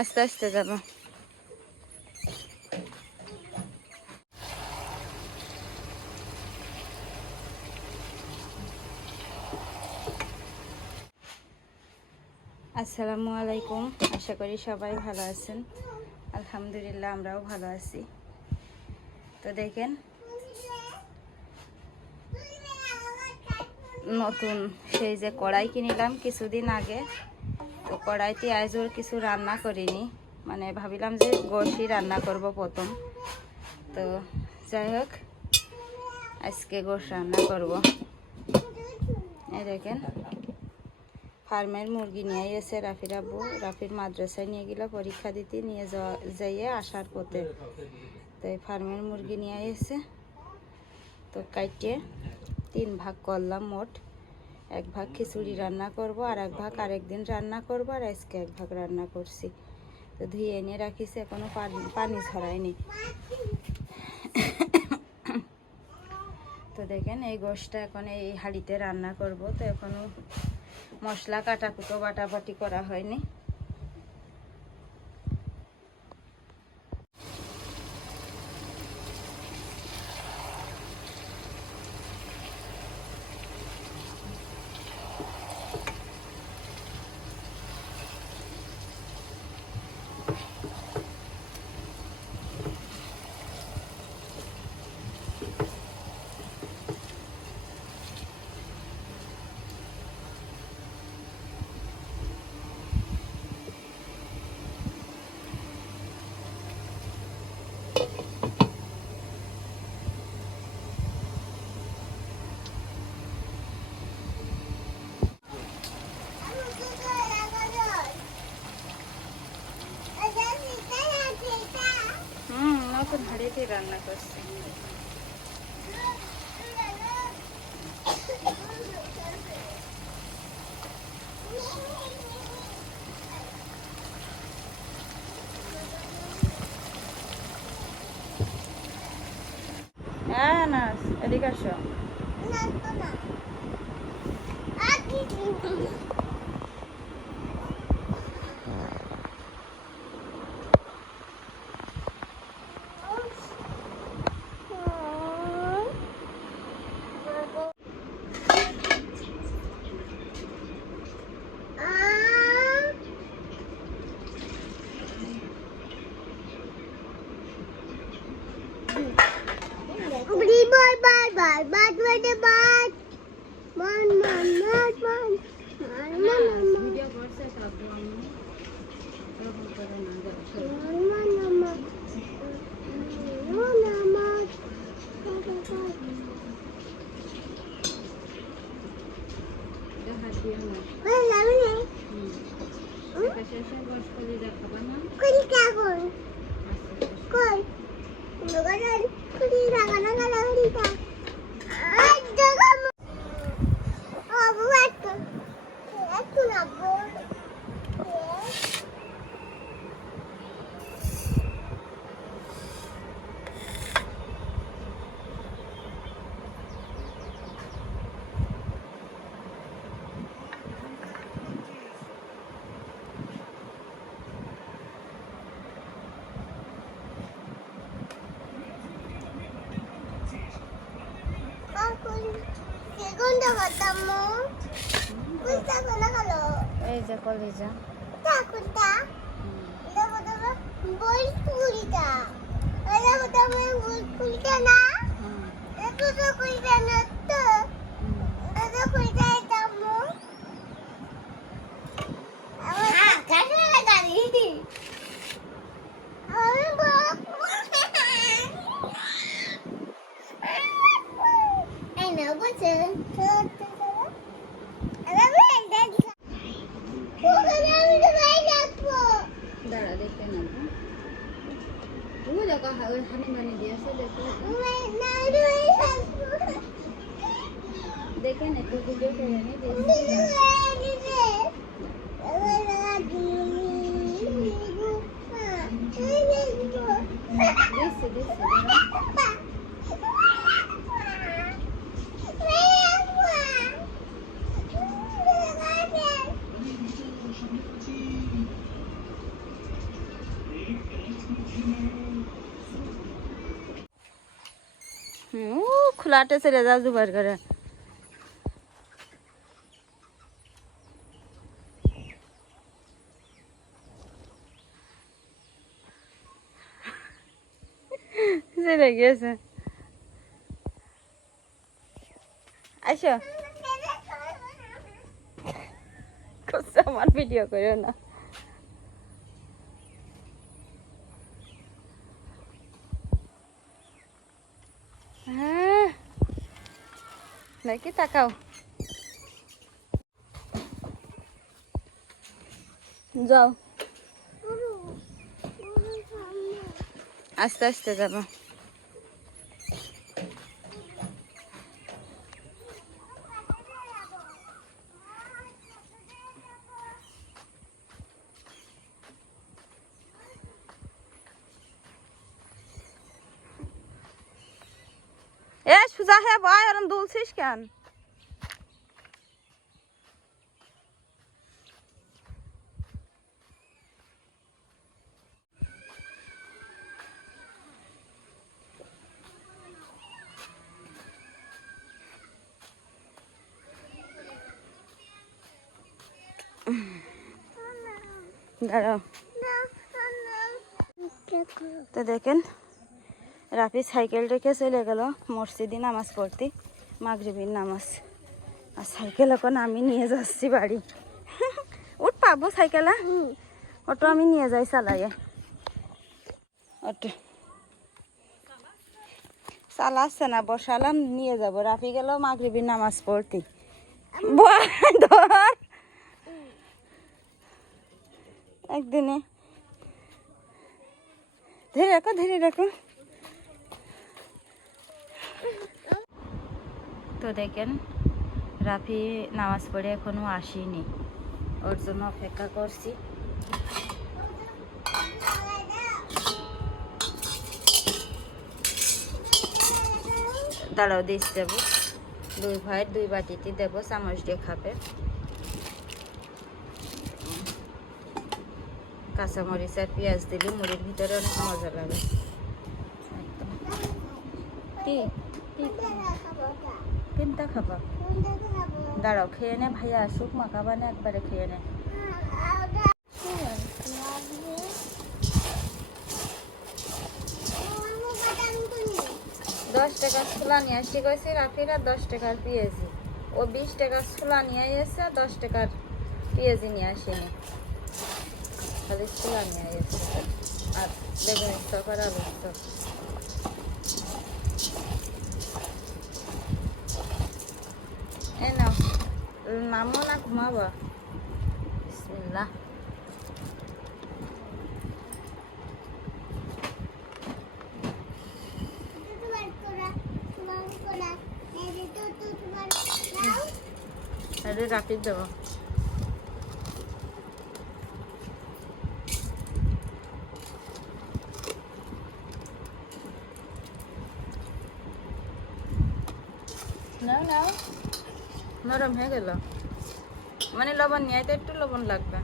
আস্তে আস্তে যাব। আসসালামু আলাইকুম, আশা করি সবাই ভালো আছেন। আলহামদুলিল্লাহ, আমরাও ভালো আছি। তো দেখেন, নতুন সেই যে কড়াই কিনিলাম কিছুদিন আগে। তো কড়াইতে আজও কিছু রান্না করিনি। মানে ভাবিলাম যে গোশই রান্না করব প্রথম। তো যাই হোক, আজকে গোশ রান্না করব। এই দেখেন, ফার্মের মুরগি নিয়ে এসে রাফির আব্বু, রাফির মাদ্রাসায় নিয়ে গেল, পরীক্ষা দিতে নিয়ে যাওয়া যাইয়ে আসার পথে। তো এই ফার্মের মুরগি নিয়ে এসে তো কাইটে তিন ভাগ করলাম মোট। এক ভাগ খিচুড়ি রান্না করব আর এক ভাগ আরেক দিন রান্না করব আর আজকে এক ভাগ রান্না করছি। তো ধুয়ে এনে রাখিস এখনও পানি ছড়ায়নি। তো দেখেন এই গোষ্ঠটা এখন এই হাঁড়িতে রান্না করব, তো এখনও মশলা কাটা কুটো বাটাবাটি করা হয়নি হুম নতুন হাঁড়িতে রান্না করছি। হ্যাঁ না এদিকে আসো। Bye bye. Man man man man. Man man man. Video করছে তারপর আমি এরকম করে না যাচ্ছি Man এই যে কলিজা। Ta দেখেন একটু ভিডিও করে নি চলে গেছে আসো আমার ভিডিও করো না হ্যাঁ নাকি তাকাও যাও আস্তে আস্তে যাব এ সুজা হে ভাই ওরম দুলছিস কেন দাঁড়াও তো দেখেন রাফি সাইকেল রেখে চলে গেল। মসজিদে নামাজ পড়তে মাগরিবির নামাজ। আর সাইকেল এখন আমি নিয়ে যাচ্ছি বাড়ি। উঠ পাবো সাইকেলে অটো আমি নিয়ে যাই চালাইয়ে অটো। চালাচ্ছে না বসালাম নিয়ে যাব। রাফি গেল মাগরিবির নামাজ পড়তে। ধর। একদিনে। ধরে রাখো ধরে রাখো। তো দেখেন, রাফি নামাজ পড়ে এখনও আসেনি। ওর জন্য অপেক্ষা করছি। দাঁড়াও দিস দেবো। দুই ভাই দুই বাটিতে দেবো, চামচ দিয়ে খাবে। কাঁচামরিচ আর পেঁয়াজ দিলে মুড়ির ভিতরে অনেক মজা লাগে। কি কিনতে খাবা? দাঁড়াও, খেয়ে নে ভাইয়া আসুক মাখাবা না একবারে খেয়ে নে। দশ টাকা ছোলা নিয়ে আসি গেছে রাফিরা দশ টাকার পেঁয়াজি ও বিশ টাকার ছোলা নিয়ে এসে দশ টাকার পেঁয়াজি নিয়ে আসেনি। খালি ছোলা নিয়ে এসে আর বেগুন চপ আর আলুর চপ নামো না ঘুমাবা। বিসমিল্লাহ। আরে রাফি দেবো নাও নাও। নরম হয়ে গেল। মানে লবণ নিয়ে একটু লবণ লাগবে।